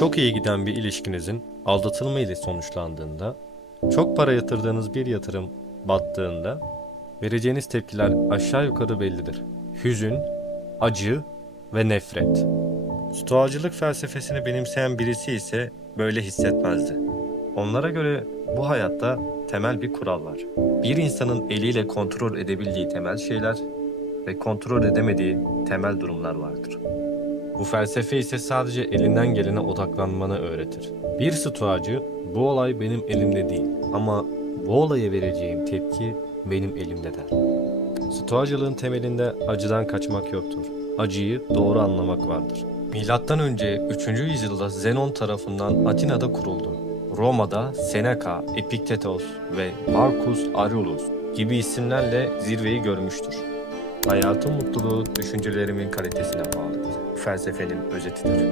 Çok iyi giden bir ilişkinizin aldatılma ile sonuçlandığında, çok para yatırdığınız bir yatırım battığında vereceğiniz tepkiler aşağı yukarı bellidir. Hüzün, acı ve nefret. Stoacılık felsefesini benimseyen birisi ise böyle hissetmezdi. Onlara göre bu hayatta temel bir kural var. Bir insanın eliyle kontrol edebildiği temel şeyler ve kontrol edemediği temel durumlar vardır. Bu felsefe ise sadece elinden gelene odaklanmanı öğretir. Bir stoacı bu olay benim elimde değil ama bu olaya vereceğim tepki benim elimde der. Stoacılığın temelinde acıdan kaçmak yoktur. Acıyı doğru anlamak vardır. Milattan önce 3. yüzyılda Zenon tarafından Atina'da kuruldu. Roma'da Seneca, Epiktetos ve Marcus Aurelius gibi isimlerle zirveyi görmüştür. Hayatın mutluluğu düşüncelerimin kalitesine bağlıdır. Felsefenin özetidir.